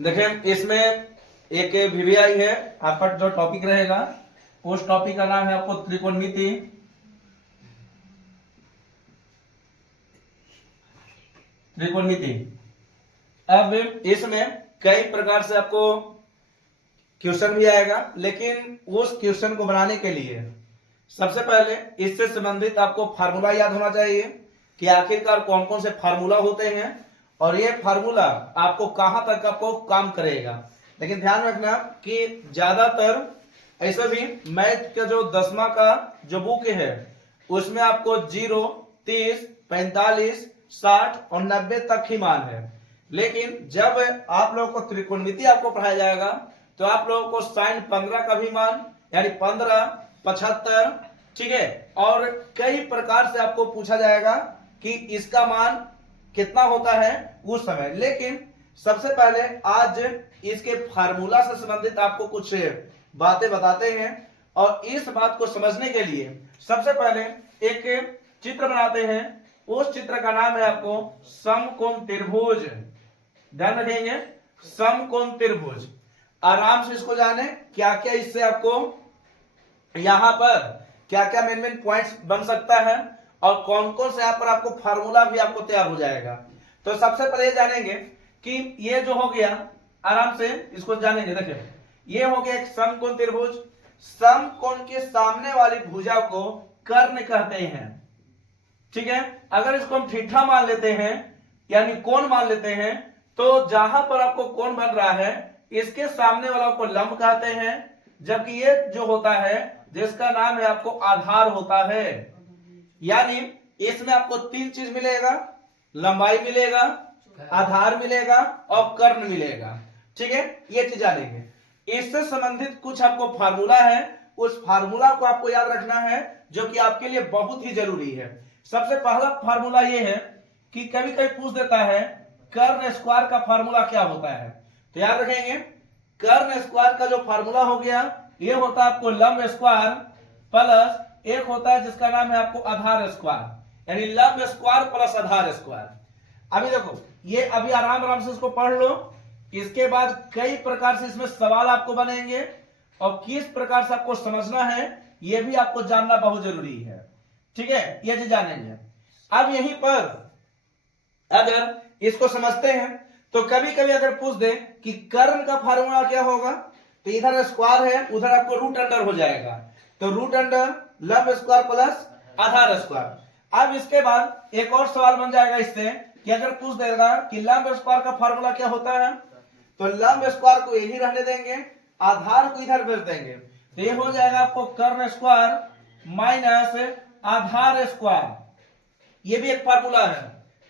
देखिए इसमें एक वीवीआई है, आपका जो टॉपिक रहेगा उस टॉपिक का नाम है आपको त्रिकोणमिति। त्रिकोणमिति। अब इसमें कई प्रकार से आपको क्वेश्चन भी आएगा, लेकिन उस क्वेश्चन को बनाने के लिए सबसे पहले इससे संबंधित आपको फार्मूला याद होना चाहिए कि आखिरकार कौन कौन से फार्मूला होते हैं और ये फार्मूला आपको कहां तक आपको काम करेगा। लेकिन ध्यान रखना कि ज्यादातर ऐसा भी मैथ का जो 10वां का जो बुक है उसमें आपको 0, 30, 45, 60 और 90 तक ही मान है, लेकिन जब आप लोगों को त्रिकोणमिति आपको पढ़ाया जाएगा तो आप लोगों को sin 15 का भी मान यानी 15, 75, ठीक है, और कई प्रकार से आपको पूछा जाएगा कि इसका मान कितना होता है उस समय। लेकिन सबसे पहले आज इसके फार्मूला से संबंधित आपको कुछ बातें बताते हैं और इस बात को समझने के लिए सबसे पहले एक चित्र बनाते हैं। उस चित्र का नाम है आपको समकोण त्रिभुज। ध्यान रखेंगे, समकोण त्रिभुज। आराम से इसको जाने क्या क्या इससे आपको यहां पर क्या क्या मेन मेन पॉइंट्स बन सकता है और कौन कौन से यहां पर आपको फार्मूला भी आपको तैयार हो जाएगा। तो सबसे पहले जानेंगे कि ये जो हो गया, आराम से इसको जानेंगे। देखिए ये हो गया एक समकोण त्रिभुज। समकोण के सामने वाली भुजा को कर्ण कहते हैं, ठीक है। अगर इसको हम थीटा मान लेते हैं यानी कोण मान लेते हैं तो जहां पर आपको कोण बन रहा है इसके सामने वाला को लंब कहते हैं, जबकि ये जो होता है जिसका नाम है आपको आधार होता है। यानी इसमें आपको 3 चीज मिलेगा, लंबाई मिलेगा, आधार मिलेगा और कर्ण मिलेगा, ठीक है। ये चीज जानेंगे। इससे संबंधित कुछ आपको फार्मूला है, उस फार्मूला को आपको याद रखना है जो कि आपके लिए बहुत ही जरूरी है। सबसे पहला फार्मूला ये है कि कभी कभी पूछ देता है कर्ण स्क्वायर का फार्मूला क्या होता है, तो याद रखेंगे कर्ण स्क्वायर का जो फार्मूला हो गया ये होता है आपको लंब स्क्वायर प्लस एक होता है जिसका नाम है आपको आधार स्क्वायर, यानी लंब स्क्वायर प्लस आधार स्क्वायर। अभी देखो ये अभी आराम आराम से इसको पढ़ लो, इसके बाद कई प्रकार से इसमें सवाल आपको बनेंगे और किस प्रकार से आपको समझना है यह भी आपको जानना बहुत जरूरी है, ठीक है। ये चीज जानेंगे। अब यहीं पर अगर इसको समझते हैं तो कभी कभी अगर पूछ दे कि कर्ण का फार्मूला क्या होगा तो इधर स्क्वायर है उधर आपको रूट अंडर हो जाएगा, तो रूट अंडर लंब स्क्वायर प्लस आधार स्क्वायर। अब इसके बाद एक और सवाल बन जाएगा इससे कि अगर पूछ देगा कि लंब स्क्वायर का फार्मूला क्या होता है तो लंब स्क्वायर को यही रहने देंगे, आधार को इधर भेज देंगे, तो ये हो जाएगा आपको कर्ण स्क्वायर माइनस आधार स्क्वायर। ये भी एक फार्मूला है,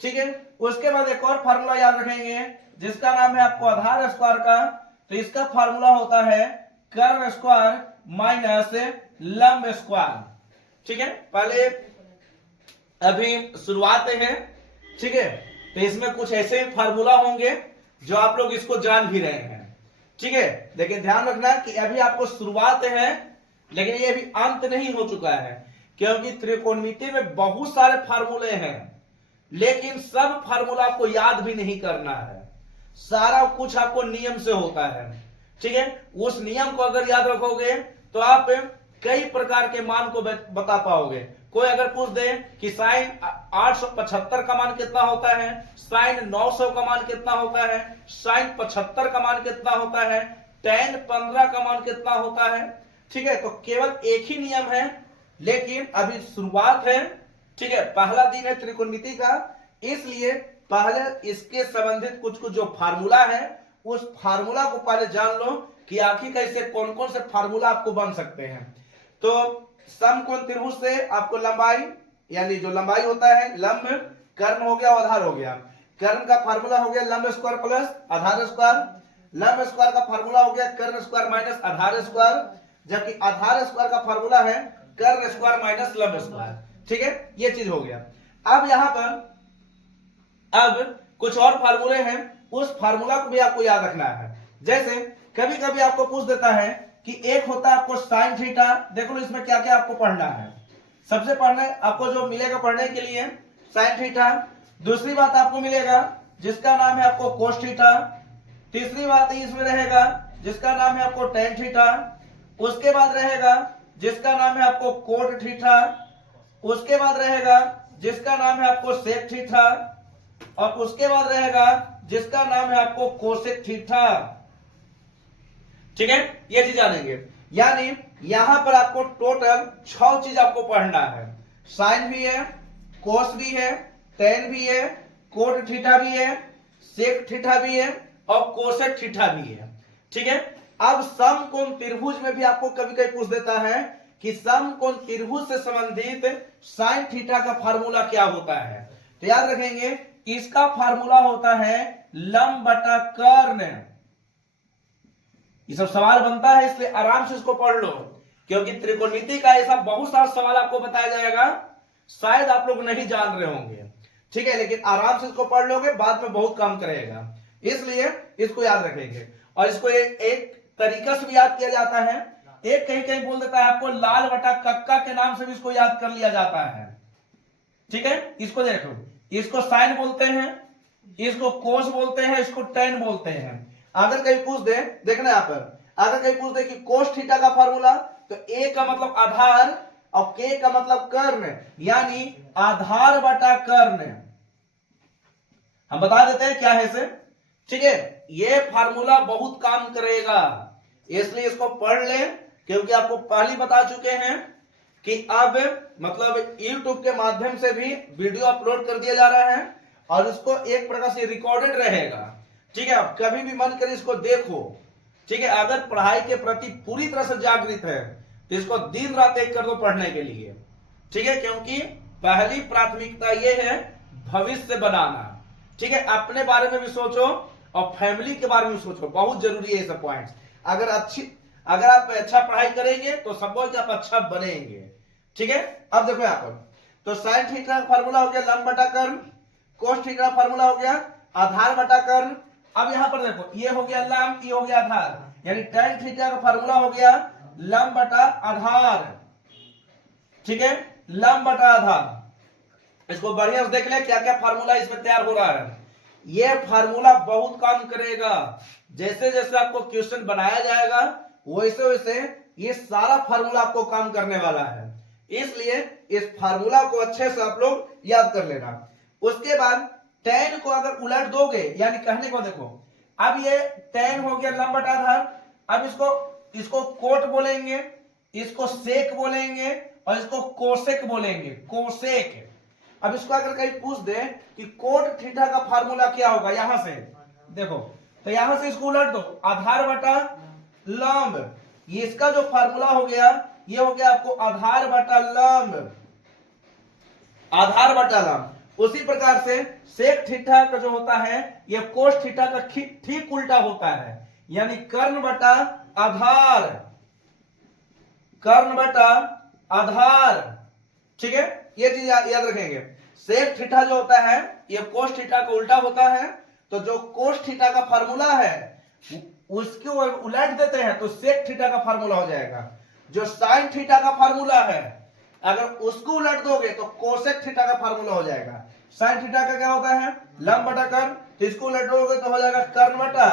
ठीक है। उसके बाद एक और फार्मूला याद रखेंगे जिसका नाम है आपको आधार स्क्वायर का, तो इसका फार्मूला होता है कर्ण स्क्वायर माइनस लंब स्क्वायर, ठीक है। पहले अभी शुरुआत है, ठीक है, तो इसमें कुछ ऐसे फार्मूला होंगे जो आप लोग इसको जान भी रहे हैं, ठीक है। लेकिन ध्यान रखना कि अभी आपको शुरुआत है लेकिन ये अभी अंत नहीं हो चुका है, क्योंकि त्रिकोणमिति में बहुत सारे फार्मूले हैं लेकिन सब फार्मूला आपको याद भी नहीं करना है, सारा कुछ आपको नियम से होता है, ठीक है। उस नियम को अगर याद रखोगे तो आप कई प्रकार के मान को बता पाओगे। कोई अगर पूछ दे कि साइन 875 का मान कितना होता है, साइन 900 का मान कितना होता है, साइन 75 का मान कितना होता है, tan 15 का मान कितना होता है, ठीक है, तो केवल एक ही नियम है लेकिन अभी शुरुआत है, ठीक है। पहला दिन है त्रिकोणमिति का, इसलिए पहले इसके संबंधित कुछ कुछ जो फार्मूला है उस फार्मूला को पहले जान लो कि आखिर कैसे कौन कौन से फार्मूला आपको बन सकते हैं। तो समकोण त्रिभुज से आपको लंबाई यानी जो लंबाई होता है लंब, कर्ण हो गया, आधार हो गया। कर्ण का फार्मूला हो गया लंब स्क्वायर प्लस आधार स्क्वायर, लंब स्क्वायर का फार्मूला हो गया कर्ण स्क्वायर माइनस आधार स्क्वायर, जबकि आधार स्क्वायर का फार्मूला है कर्ण स्क्वायर माइनस लंब स्क्वायर, ठीक है। ये चीज हो गया। अब यहां पर अब कुछ और फार्मूले हैं, उस फार्मूला को भी आपको याद रखना है। जैसे कभी कभी आपको पूछ देता है कि एक होता है आपको साइन थीटा, देख लो इसमें क्या क्या आपको पढ़ना है। सबसे पढ़ने आपको जो मिलेगा पढ़ने के लिए साइन थीटा, दूसरी बात आपको मिलेगा जिसका नाम है आपको कोस थीटा, तीसरी बात इसमें रहेगा जिसका नाम है आपको टेन थीटा, उसके बाद रहेगा जिसका नाम है आपको कोट थीटा, उसके बाद रहेगा जिसका नाम है आपको सेक थीटा, और उसके बाद रहेगा जिसका नाम है आपको कोसेक थीटा। ठीक है, ये चीज जानेंगे। यानी यहां पर आपको टोटल 6 चीज आपको पढ़ना है। साइन भी है, कोस भी है, टेन भी है, कोट थीटा भी है, सेक थीटा भी है और कोसेक थीटा भी है। ठीक है, अब समकोण त्रिभुज में भी आपको कभी कभी पूछ देता है कि समकोण त्रिभुज से संबंधित साइन थीटा का फार्मूला क्या होता है। तो याद रखेंगे इसका फार्मूला होता है लंब बटा कर्ण। ये सब सवाल बनता है, इसलिए आराम से इसको पढ़ लो, क्योंकि त्रिकोणमिति का ऐसा बहुत सारा सवाल आपको बताया जाएगा, शायद आप लोग नहीं जान रहे होंगे। ठीक है, लेकिन आराम से इसको पढ़ लोगे, बाद में बहुत काम करेगा, इसलिए इसको याद रखेंगे। और इसको एक तरीका से भी याद किया जाता है, एक कहीं कहीं बोल देता है आपको लाल बटा कक्का के नाम से भी इसको याद कर लिया जाता है। ठीक है, इसको देखो, इसको साइन बोलते हैं, इसको कोस बोलते हैं, इसको टेन बोलते हैं। अगर कहीं पूछ दे, देखना यहां पर, अगर कहीं पूछ दे कि कोस थीटा का फार्मूला, तो ए का मतलब आधार और के का मतलब कर्ण, यानी आधार बटा कर्ण। हम बता देते हैं क्या है इसे। ठीक है, ये फार्मूला बहुत काम करेगा, इसलिए इसको पढ़ ले, क्योंकि आपको पहले बता चुके हैं कि अब मतलब YouTube के माध्यम से भी वीडियो अपलोड कर दिया जा रहा है और इसको एक प्रकार से रिकॉर्डेड रहेगा। ठीक है, आप कभी भी मन करे इसको देखो। ठीक है, अगर पढ़ाई के प्रति पूरी तरह से जागृत है तो इसको दिन रात एक कर दो पढ़ने के लिए। ठीक है, क्योंकि पहली प्राथमिकता यह है भविष्य बनाना। ठीक है, अपने बारे में भी सोचो और फैमिली के बारे में भी सोचो, बहुत जरूरी है ये सब पॉइंट्स। अगर आप अच्छा पढ़ाई करेंगे तो संभव आप अच्छा बनेंगे। ठीक है, अब देखो यहां पर, तो साइन थीटा का फार्मूला हो गया लंब बटा कर्ण, कोस थीटा का फार्मूला हो गया आधार बटा कर्ण। अब यहां पर देखो, ये हो गया लंब, ये हो गया आधार, यानी tan थीटा का फार्मूला हो गया लंब बटा आधार। ठीक है, लंब बटा आधार। इसको बढ़िया से देख ले क्या क्या फार्मूला इसमें तैयार हो रहा है। ये फार्मूला बहुत काम करेगा, जैसे जैसे आपको क्वेश्चन बनाया जाएगा वैसे वैसे ये सारा फार्मूला आपको काम करने वाला है, इसलिए इस फार्मूला को अच्छे से आप लोग याद कर लेना। उसके बाद tan को अगर उलट दोगे, यानी कहने को देखो, अब ये tan हो गया लंब बटा आधार, अब इसको कोट बोलेंगे, इसको सेक बोलेंगे और इसको कोसेक बोलेंगे, कोसेक। अब इसको अगर कहीं पूछ दे कि कोट थीटा का फार्मूला क्या होगा, यहां से देखो, तो यहां से इसको उलट दो, आधार बटा लंब, ये इसका जो फार्मूला हो गया ये हो गया आपको आधार बटा लंब, आधार बटा लंब। उसी प्रकार से सेक थीटा का जो होता है ये कोस थीटा का ठीक उल्टा होता है, यानी कर्ण बटा आधार, कर्ण बटा आधार। ठीक है, ये चीज याद रखेंगे। सेक थीटा जो होता है ये कोस थीटा का उल्टा होता है, तो जो कोस थीटा का फार्मूला है उसको उलट देते हैं तो सेक थीटा का फार्मूला हो जाएगा। जो साइन थीटा का फार्मूला है अगर उसको उलट दोगे तो कोसेक थीटा का फार्मूला हो जाएगा। साइन थीटा का क्या होता है लंब बटा कर्ण, तो इसको उलटोगे तो हो जाएगा कर्ण बटा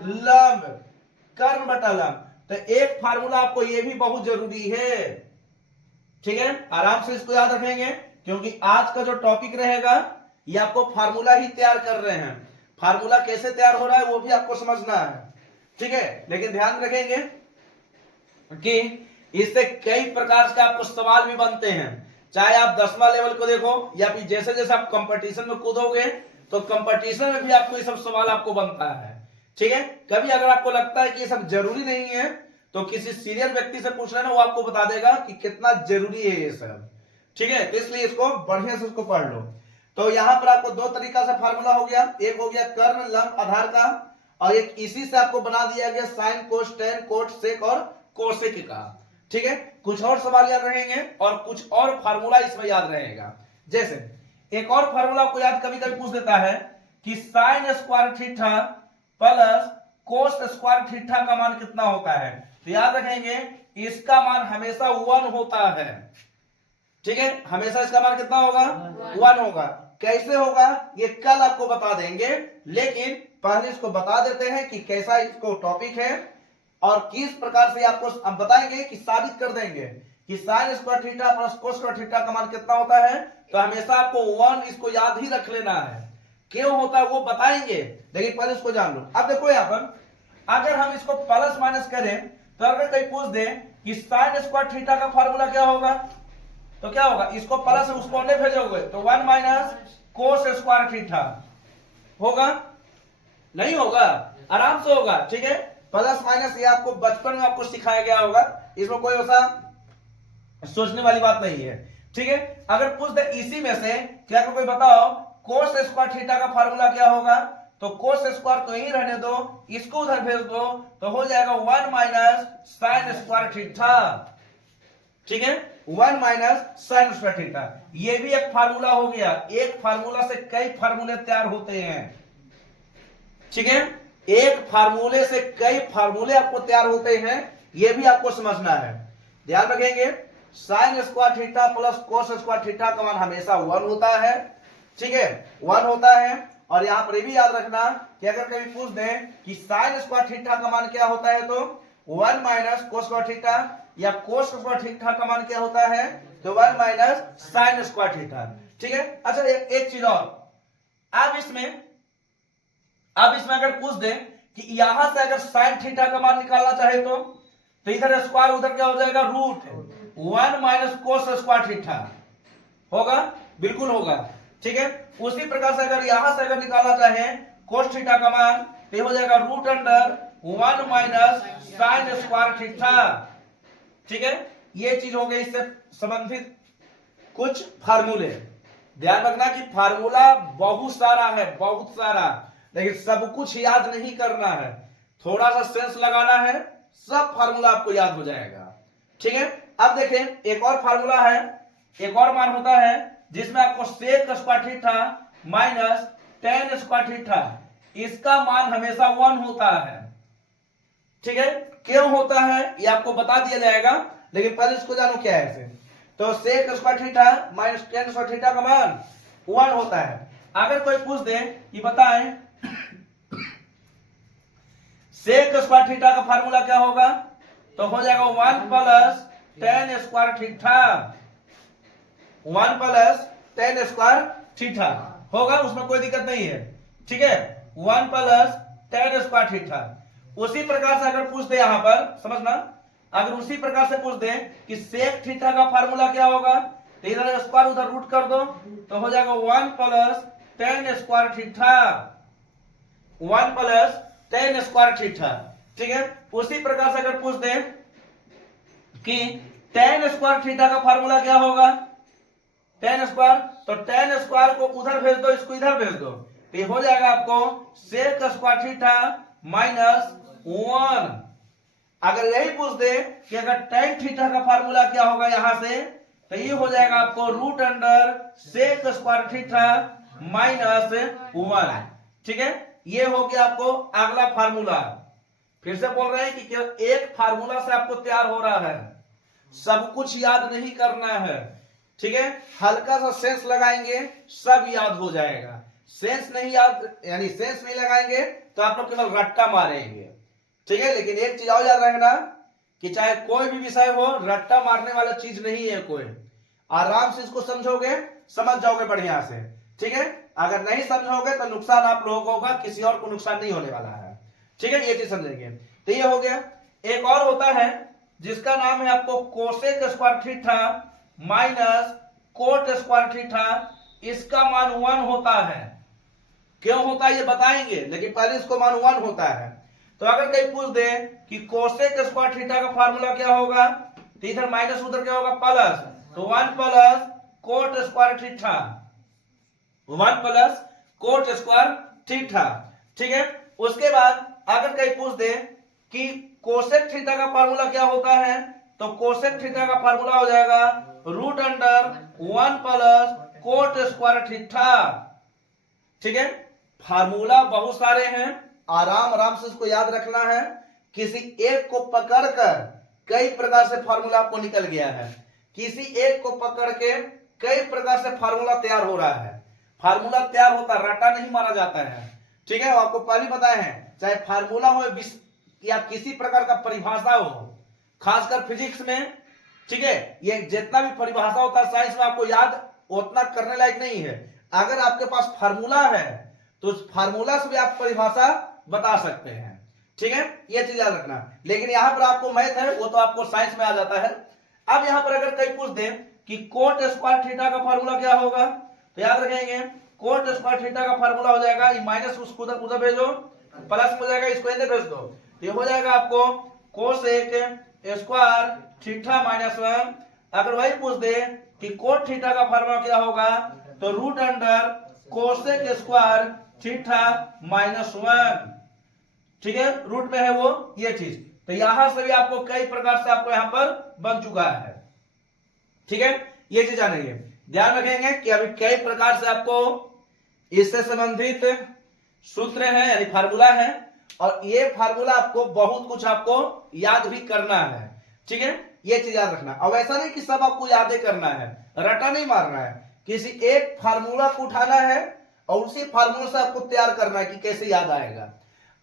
लंब, कर्ण बटा लंब। तो एक फार्मूला आपको ये भी बहुत जरूरी है। ठीक है, आराम से इसको याद रखेंगे, क्योंकि आज का जो टॉपिक रहेगा ये आपको फार्मूला ही तैयार कर रहे हैं। फार्मूला कैसे तैयार हो रहा है वो भी आपको समझना है। ठीक है, लेकिन ध्यान रखेंगे कि इससे कई प्रकार के आपको सवाल भी बनते हैं, चाहे आप 10वां लेवल को देखो या फिर जैसे जैसे आप कंपटीशन में कूदोगे तो कंपटीशन में भी आपको ये सब सवाल आपको बनता है। ठीक है, कभी अगर आपको लगता है कि ये सब जरूरी नहीं है तो किसी सीनियर व्यक्ति से पूछ लेना, वो आपको बता देगा कि कितना जरूरी है ये सब। ठीक है, तो इसलिए इसको बढ़िया से उसको पढ़ लो। तो यहां पर आपको दो तरीका से फार्मूला हो गया, एक हो गया कर्ण लंब आधार का और एक इसी से आपको बना दिया गया sine cos tan cot sec और कोसेक का। ठीक है, कुछ और सवाल याद रहेंगे और कुछ और फार्मूला इसमें याद रहेगा। जैसे एक और फार्मूला आपको याद कभी कभी पूछ देता है कि sign square theta plus cos square theta का मान कितना होता है, तो याद रखेंगे इसका मान हमेशा 1 होता है। ठीक है, हमेशा इसका मान कितना होगा 1 होगा। कैसे होगा ये कल आपको बता देंगे, लेकिन पहले इसको बता देते हैं कि कैसा इसको टॉपिक है और किस प्रकार से आपको हम बताएंगे कि साबित कर देंगे कि sign square theta plus cos square theta का मान कितना होता है। तो हमेशा आपको 1 इसको याद ही रख लेना है, क्यों होता है वो बताएंगे, लेकिन पहले इसको जान लो। अब देखो यहाँ पर अगर हम इसको प्लस माइनस करें तो अगर कोई पूछ दे कि साइन स्क्वायर थीटा का फार्मूला क्या होगा, तो क्या होगा, इसको प्लस उसको अंदर भेजोगे तो 1 माइनस कोस स्क्वायर थीटा होगा, नहीं होगा, आराम से होगा। ठीक है, प्लस माइनस ये आपको बचपन में आपको सिखाया गया होगा, इसमें कोई ऐसा सोचने वाली बात नहीं है। ठीक है, अगर पूछ दे इसी में से क्या कोई बताओ कोस स्क्वायर थीटा का फार्मूला क्या होगा, तो कोस स्क्वायर को यहीं रहने दो, इसको उधर भेज दो तो हो जाएगा 1 माइनस साइन स्क्वायर थीटा। ठीक है, 1 माइनस साइन स्क्वायर थीटा, ये भी एक फार्मूला हो गया। एक फार्मूला से कई फार्मूले तैयार होते हैं। ठीक है, एक फार्मूले से कई फार्मूले आपको तैयार होते हैं, ये भी आपको समझना है, ध्यान रखेंगे। Sign square theta plus cos square theta का मान हमेशा 1 होता है। ठीक है, 1 होता है। और यहां पर भी याद रखना कि अगर कभी पूछ दें कि साइन स्क्वायर थीटा का मान क्या होता है, तो 1 माइनस कोस स्क्वायर थीटा, या कोस स्क्वायर थीटा का मान क्या होता है, तो 1 माइनस साइन स्क्वायर थीटा। ठीक है, अच्छा एक चीज और, अब इसमें अगर पूछ दें कि यहां से अगर साइन थीटा का मान निकालना चाहे तो इधर स्क्वायर उधर क्या हो जाएगा, root 1 minus cos square theta होगा, बिल्कुल होगा। ठीक है, उसी प्रकार से अगर यहां से अगर निकालना चाहे कोस थीटा का मान तो हो जाएगा root under 1 minus sine square theta. ठीक है, ये चीज हो गई इससे संबंधित कुछ फार्मूले। ध्यान रखना कि फार्मूला बहुत सारा है, बहुत सारा, लेकिन सब कुछ याद नहीं करना है, थोड़ा सा सेंस लगाना है, सब फार्मूला आपको याद हो जाएगा। ठीक है, अब देखें एक और फार्मूला है, एक और मान होता है जिसमें आपको sec square theta minus tan square theta, इसका मान हमेशा 1 होता है। ठीक है, क्यों होता है ये आपको बता दिया जाएगा, लेकिन पहले इसको जानो क्या है इसे। तो sec square theta minus tan square theta का मान 1 होता है। अगर कोई पूछ दे कि बताएं सेक स्क्वायर थीटा का फार्मूला क्या होगा, तो हो जाएगा 1 plus ten square theta, 1 plus ten square theta होगा, उसमें कोई दिक्कत नहीं है। ठीक है, 1 प्लस टेन स्क्वायर थीटा। उसी प्रकार से अगर पूछ दे यहां पर समझना, अगर उसी प्रकार से पूछ दे कि सेक थीटा का फार्मूला क्या होगा, तो इधर स्क्वायर उधर रूट कर दो तो हो जाएगा 1 plus ten square theta, 1 plus ten square theta. ठीक है, उसी प्रकार से अगर पूछ दे कि टेन स्क्वायर थीटा का फार्मूला क्या होगा, टेन स्क्वायर, तो टेन स्क्वायर को उधर भेज दो, इसको इधर भेज दो, तो ये हो जाएगा आपको सेक स्क्वायर थीटा माइनस 1। अगर यही पूछ दे कि अगर टेन थीटा का फार्मूला क्या होगा यहां से, तो ये हो जाएगा आपको root under sec square theta minus 1। ठीक है, ये हो गया आपको अगला फार्मूला। फिर से बोल रहे हैं कि केवल एक फार्मूला से आपको तैयार हो रहा है, सब कुछ याद नहीं करना है। ठीक है, हल्का सा सेंस लगाएंगे सब याद हो जाएगा, सेंस नहीं याद यानी सेंस नहीं लगाएंगे तो आप लोग केवल रट्टा मारेंगे। ठीक है, लेकिन एक चीज और याद रखना कि चाहे कोई भी विषय हो, रट्टा मारने वाला चीज नहीं है कोई, आराम से इसको समझोगे समझ जाओगे बढ़िया से। ठीक है, अगर नहीं समझोगे तो नुकसान आप लोगों को होगा, किसी और को नुकसान नहीं होने वाला है। ठीक है, ये चीज समझेंगे। तो ये हो गया। एक और होता है जिसका नाम है आपको cosec square theta minus cot square theta, इसका मान 1 होता है। क्यों होता है ये बताएंगे, लेकिन पहले इसको मान 1 होता है। तो अगर कहीं पूछ दे कि कोसेक स्क्वायर थीटा का फार्मूला क्या होगा, तो इधर माइनस उधर क्या होगा प्लस, तो 1 plus cot square theta, 1 plus cot square theta. ठीक है, उसके बाद अगर कहीं पूछ दे कि कोसेक थीटा का फार्मूला क्या होता है, तो कोसेक थीटा का फार्मूला हो जाएगा root under 1 plus cot square theta. ठीक है, फार्मूला बहुत सारे हैं, आराम आराम से इसको याद रखना है। किसी एक को पकड़कर कई प्रकार से फार्मूला आपको निकल गया है, किसी एक को पकड़ के कई प्रकार से फार्मूला तैयार हो रहा है। फार्मूला तैयार होता है, रटा नहीं मारा जाता है। ठीक है, आपको पहले बताए हैं, चाहे फार्मूला हो या किसी प्रकार का परिभाषा हो, खासकर फिजिक्स में, ठीक है, ये जितना भी परिभाषा होता है साइंस में आपको याद उतना करने लायक नहीं है। अगर आपके पास फार्मूला है तो उस फार्मूला से भी आप परिभाषा बता सकते हैं। ठीक है, ये चीज याद रखना। लेकिन यहां पर आपको मैथ है वो तो आपको साइंस में आ जाता है। अब यहां पर अगर कहीं पूछ दे कि कोट स्क्वायर थीटा का फार्मूला क्या होगा, तो याद रखेंगे कोट स्क्वायर थीटा का फार्मूला हो जाएगा, ये माइनस उसको उधर भेजो, प्लस हो जाएगा, इसको इधर भेज दो, ये हो जाएगा आपको कोसेक स्क्वायर थीटा माइनस 1। अगर वही पूछ दे कि कोट थीटा का फार्मूला क्या होगा, तो root under cosec square theta minus 1। ठीक है, रूट में है वो ये चीज, तो यहां से भी आपको कई प्रकार से आपको यहां पर बन चुका है। ठीक है, ये चीज आनी है, ध्यान रखेंगे कि अभी कई प्रकार से आपको इससे संबंधित सूत्र है यानी फार्मूला है, और ये फार्मूला आपको बहुत कुछ आपको याद भी करना है। ठीक है, ये चीज याद रखना। अब ऐसा नहीं कि सब आपको याद करना है, रटा नहीं मारना है, किसी एक फार्मूला को उठाना है और उसी फार्मूला से आपको तैयार करना है कि कैसे याद आएगा।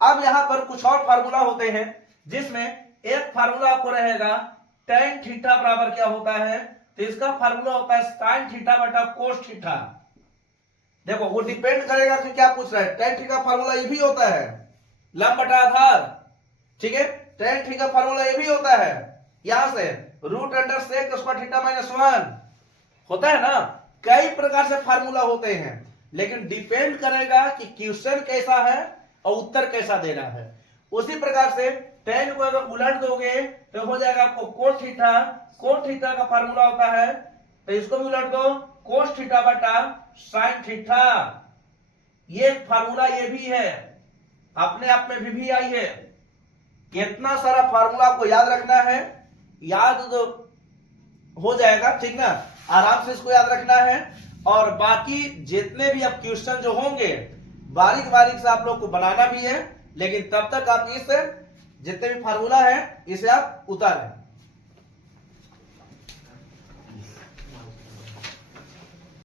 अब यहां पर कुछ और फार्मूला होते हैं, जिसमें एक फार्मूला आपको रहेगा tan थीटा बराबर क्या होता है, तो इसका फार्मूला होता है sin थीटा बटा cos थीटा। देखो वो डिपेंड करेगा कि क्या पूछ रहा है। tan थीटा का फार्मूला ये भी होता है लंब बटा आधार। ठीक है, tan थीटा का फार्मूला ये भी होता है, यहां से root under sec square theta minus 1 होता है ना। कई प्रकार से फार्मूला होते हैं, लेकिन डिपेंड करेगा कि क्वेश्चन कैसा है और उत्तर कैसा देना है। उसी प्रकार से tan को अगर उलट दोगे तो हो जाएगा आपको कोस थीटा। कोस थीटा का फार्मूला होता है, तो इसको भी उलट दो, कोस थीटा बटा साइन थीटा। ये फार्मूला ये भी है, अपने आप में भी आई है। कितना सारा फार्मूला आपको याद रखना है, याद तो हो जाएगा, ठीक ना, आराम से इसको याद रखना है। और बाकी जितने भी अब क्वेश्चन जो होंगे बारीक बारीक से आप लोग को बनाना भी है, लेकिन तब तक आप इस जितने भी फार्मूला है इसे आप उतारें।